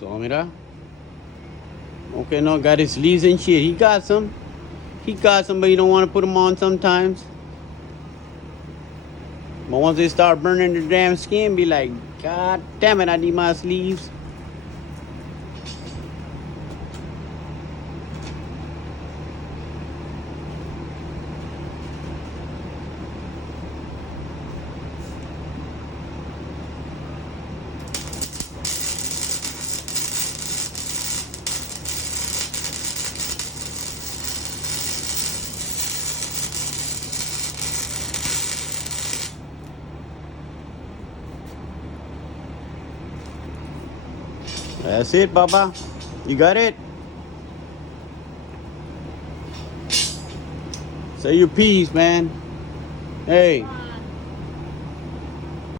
So, mira. Okay, no, got his sleeves and shit. He got some. He got some, but you don't want to put them on sometimes. But once they start burning the damn skin, be like, God damn it, I need my sleeves. That's it, Baba. You got it? Say your piece, man. Hey.